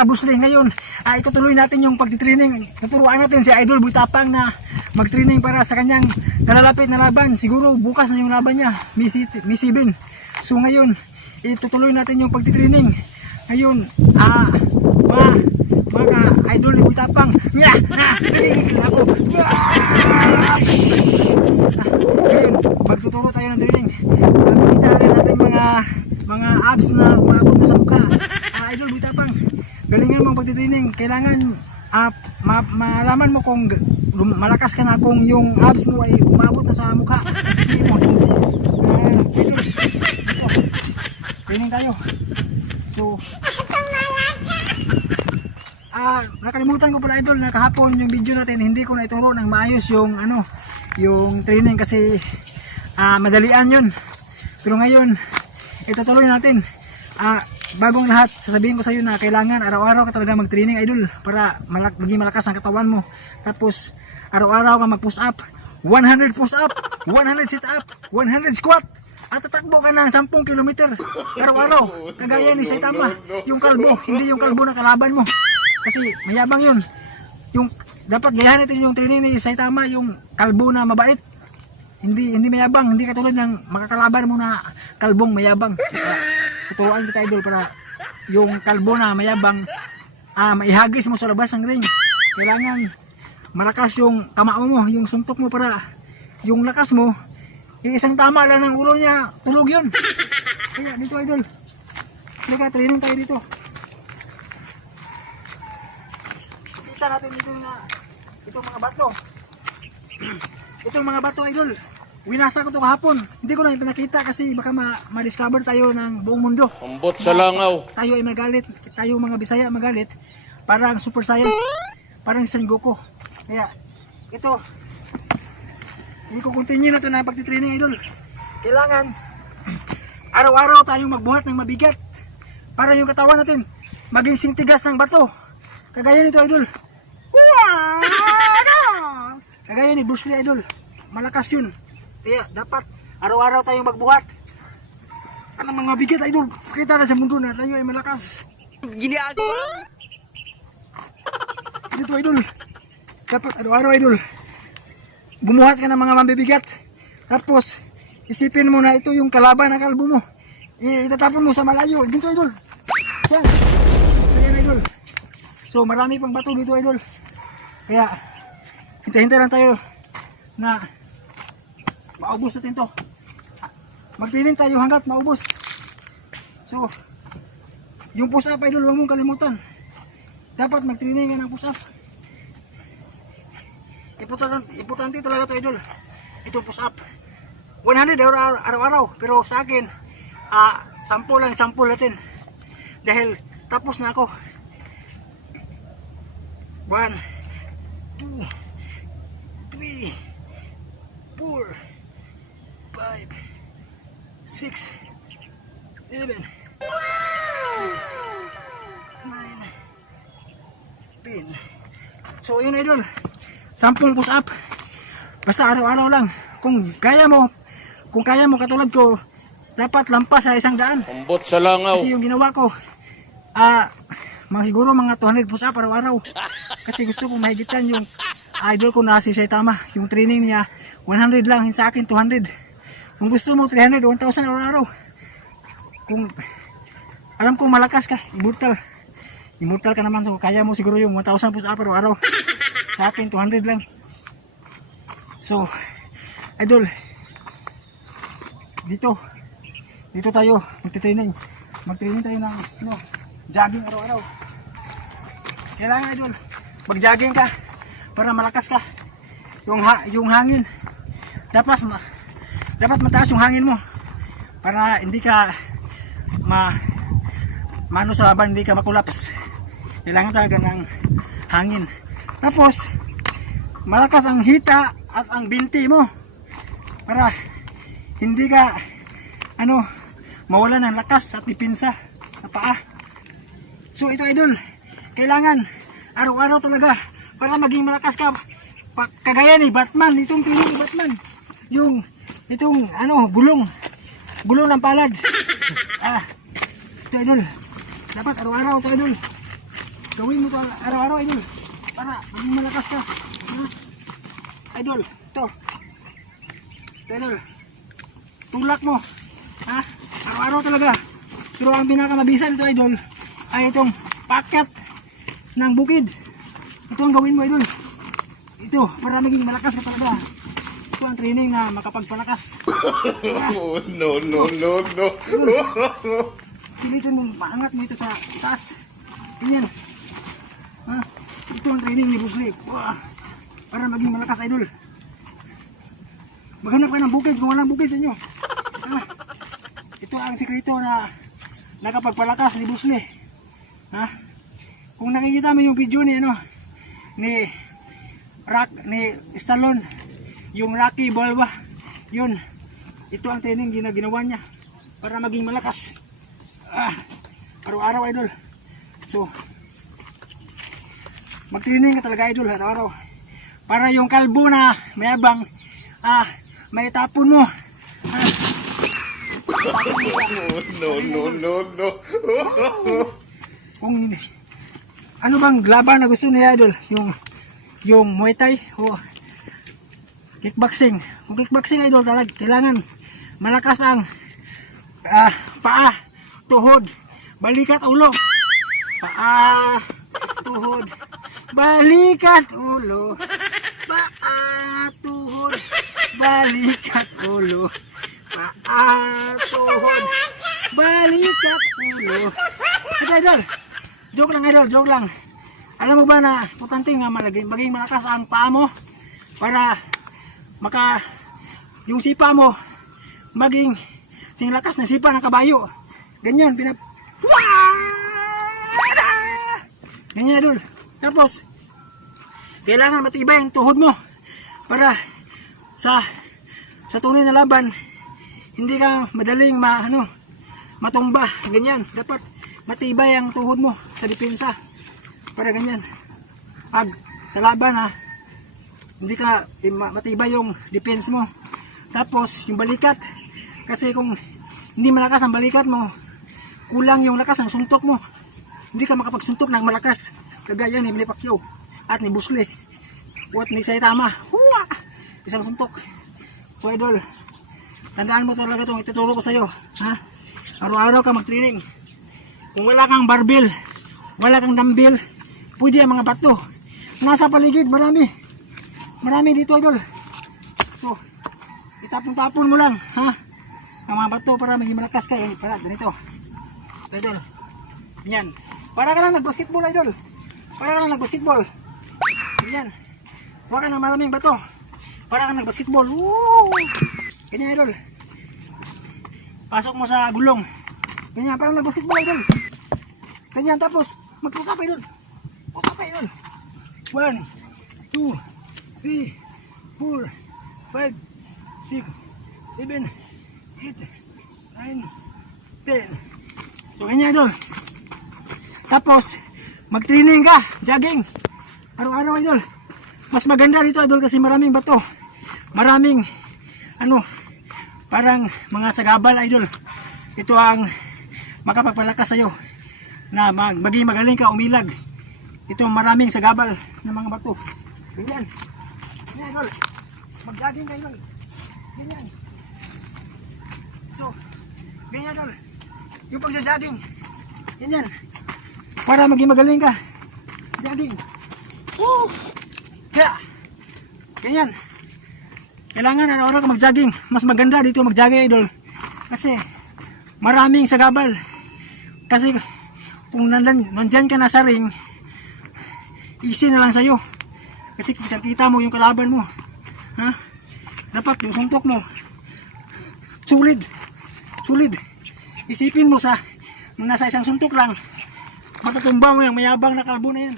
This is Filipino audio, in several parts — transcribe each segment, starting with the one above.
mga kabusli. Ngayon, itutuloy natin yung pagtitraining. Tuturuan natin si Idol Boy Tapang na magtraining para sa kanyang nalalapit na laban. Siguro bukas na yung laban niya, May 7. So ngayon, itutuloy natin yung pagtitraining. Ngayon, mga Idol Boy Tapang. Ako. Ngayon, magtuturo tayo ng training. Makikita natin mga abs na umabot na sa mukha. Idol Boy Tapang, galingan mo pagtitraining. Kailangan malaman mo kung malakas ka na kung yung abs mo ay umabot na sa mukha, sa pisngi mo. Idol, training tayo. So, nakalimutan ko pala Idol na kahapon yung video natin hindi ko na ituro ng maayos yung training kasi madalian yun. Pero ngayon itutuloy natin. Bagong lahat sasabihin ko sa iyo na kailangan araw-araw ka talaga mag-training Idol para maging malakas ang katawan mo. Tapos araw-araw ka mag-push up, 100 push up, 100 sit up, 100 squat. At tatakbo ka ng 10 kilometer araw-araw. Kagaya ni Saitama, yung kalbo, hindi yung kalbo na kalaban mo. Kasi mayabang yun. Yung dapat gayahin natin yung training ni Saitama, yung kalbo na mabait. Hindi mayabang, hindi katulad ng makakalaban mo na kalbong mayabang. Tuturuan kita Idol para yung kalbo na mayabang maihagis mo sa labas ng ring. Kailangan malakas yung kamao mo, yung suntok mo para yung lakas mo, isang tama lang ng ulo niya, tulog yun. Kaya dito Idol, halika training tayo dito. Kita natin dito na itong mga bato. Itong mga bato Idol, winasa ko ito kahapon. Hindi ko lang pinakita kasi baka ma-discover tayo ng buong mundo. Ambot sa langaw. Tayo ay magalit, tayo mga Bisaya magalit. Parang super science, parang San Goku. Kaya ito, hindi ko continue na ito na pagtitraining Idol. Kailangan araw-araw tayong magbuhat ng mabigat para yung katawan natin maging sintigas ng bato. Kagaya nito Idol. Kagaya ni Bruce Lee Idol. Malakas yun. Kaya dapat araw-araw tayong magbuhat. Anong mga bigat Idol? Pakita na sa mundo na tayo ay malakas. Ginagawa. Dito Idol. Dapat araw-araw Idol bumuhat ka ng mga mabibigat. Tapos isipin mo na ito yung kalaban ng kalbo mo. Itatapon mo sa malayo. Dito Idol. Yan. So yan Idol. So marami pang bato dito Idol. Kaya hintay-hintay lang tayo na maubos natin to. Magtraining tayo hanggat maubos. So yung push up Idol, huwag mong kalimutan. Dapat magtraining ka ng push up. Importante talaga to Idol. Itong push up 100 araw-araw. Pero sa akin sample lang, sample natin. Dahil tapos na ako. 1, 2, 3, 4, 5, 6, 7, 9, 10. So yun Idol, 10 push up. Basta araw-araw lang. Kung kaya mo katulad ko, dapat lampas sa 100. Ambot sa langaw. Kasi yung ginawa ko siguro mga 200 push up araw-araw. Kasi gusto kong mahigitan yung idol ko na si Saitama. Yung training niya 100 lang, sa akin 200. Kung gusto mo 300 o 1,000 araw-araw. Kung alam kong malakas ka, immortal ka naman, so kaya mo siguro yung 1,000 push up araw-araw. Sa akin 200 lang. So idol, dito tayo magte-training. Mag-training tayo ng jogging araw-araw. Kailangan Idol, mag-jogging ka para malakas ka. Yung hangin, dapat mataas yung hangin mo para hindi ka mano sa laban, hindi ka makulaps. Kailangan talaga ng hangin. Tapos malakas ang hita at ang binti mo para hindi ka mawala ng lakas at dipinsa sa paa. So ito Idol, kailangan araw-araw talaga para maging malakas ka. Kagaya ni Batman, itong training ni Batman, itong gulong ng palad. Ito Idol, dapat araw-araw ito Idol. Gawin mo to araw-araw, idol. Para maging malakas ka. Ha? Idol, ito. Ito, idol. Tulak mo. Ha? Araw-araw talaga. Pero ang pinakamabisa nito, idol, ay itong packet ng bukid. Ito ang gawin mo, idol. Ito, para maging malakas ka talaga. Ito ang training na makapagpalakas. No, no, no, no. Pilitin mong maangat mo ito sa taas. Ganyan. Ha? Ito ang training ni Bruce Lee. Wah. Para maging malakas, idol. Maghanap ka ng bukid kung walang bukid sa inyo. Ha? Ito ang sikreto na nakapagpalakas ni Bruce Lee. Ha? Kung nakikita mo yung video ni ni Stallone, yung Rocky Balboa, yun. Ito ang training na ginawa niya para maging malakas. Araw-araw, idol. So, mag-training ka talaga, idol, araw-araw. Para yung kalbo na mayabang, may tapon mo. No, no, no, no. Kung ano bang laban na gusto niya, idol, yung Muay Thai o kickboxing. Kung kickboxing, idol, talaga kailangan malakas ang paa, tuhod, balikat, ulo. Paa, tuhod, balikat, ulo. Paa, tuhod, balikat, ulo. Paa, tuhod, balikat, ulo. Ito, idol. Joke lang, idol, joke lang. Alam mo ba na importante nga maging malakas ang paa mo para yung sipa mo maging sing lakas ng sipa ng kabayo. Ganyan, ganyan, idol. Tapos kailangan matibay ang tuhod mo para sa tunay na laban hindi ka madaling matumba. Ganyan, dapat matibay ang tuhod mo sa depensa. Para ganyan. Sa laban, hindi ka matibay yung defense mo. Tapos yung balikat, kasi kung hindi malakas ang balikat mo, kulang yung lakas ng suntok mo. Hindi ka makapagsuntok ng malakas kagaya ni Pacquiao at ni Bruce Lee at ni Saitama. Huwa! Isang suntok. So, idol, tandaan mo talaga itong ituturo ko sa iyo. Araw-araw ka mag-training. Kung wala kang barbell, wala kang dumbbell, pwede ang mga bato. Nasa paligid, marami dito, idol. So, itapon-tapon mo lang, ang mga bato para maging malakas ka. Para ganito, idol. Yan. Para ka lang nag-basketball, idol. Para ka lang nag-basketball. Yan. Huwag ka ng maraming bato. Para ka nag-basketball. Woo! Ganyan, idol. Pasok mo sa gulong. Ganyan, parang nag-basketball, idol. Ganyan, tapos magpuka pa, idol. Puka pa, idol. 1, 2, 3, 4, 5, 6, 7, 8, 9, 10. So, ganyan, idol. Tapos, mag-training ka, jogging. Araw-araw, idol. Mas maganda dito, idol, kasi maraming bato. Maraming, parang mga sagabal, idol. Ito ang makapagpalakas sa'yo na maging magaling ka umilag. Ito maraming sagabal ng mga bato. Ganyan. Ganyan, idol. Mag-jogging ka, idol. Ganyan. So, ganyan, idol. Yung pagsa-jogging. Ganyan. Para maging magaling ka. Jogging. Woo! Kaya, ganyan. Kailangan araw-araw ka mag-jogging. Mas maganda dito mag-jogging, idol. Kasi, maraming sagabal. Kasi, kung nandyan ka na sa ring, easy na lang sa'yo. Kasi kita mo yung kalaban mo. Dapat yung suntok mo Sulit. Isipin mo nasa isang suntok lang, matatumba mo yung mayabang na kalbo na yan.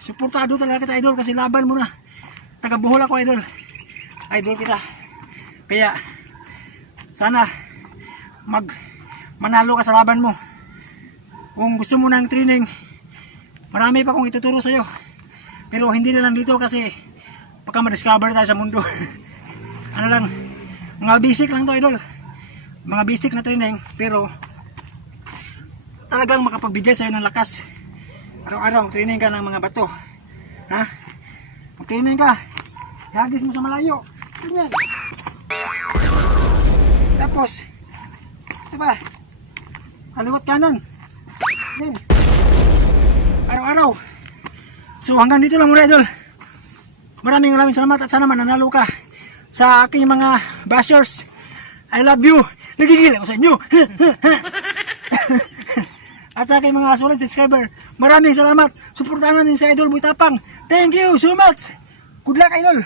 Suportado talaga kita, idol, kasi laban mo na. Taga Bohol ako, idol. Idol kita. Kaya, sana manalo ka sa laban mo. Kung gusto mo ng training, marami pa akong ituturo sa iyo. Pero hindi na lang dito kasi baka ma-discover tayo sa mundo. Mga basic lang to, idol. Mga basic na training, pero talagang makapagbigay sa iyo ng lakas Araw-araw, training ka ng mga bato. Ha? Mag-training ka. Ihagis mo sa malayo. Ganyan. Tapos, diba? Kaliwat kanan. Ganyan. Araw-araw. So hanggang dito lang muna idol. Maraming salamat at sana mananalo ka sa aking mga bashers. I love you. Nagigil ako sa inyo. At sa aking mga solid subscriber, maraming salamat. Suportahan natin si Idol Boy Tapang. Thank you so much. Good luck, Idol.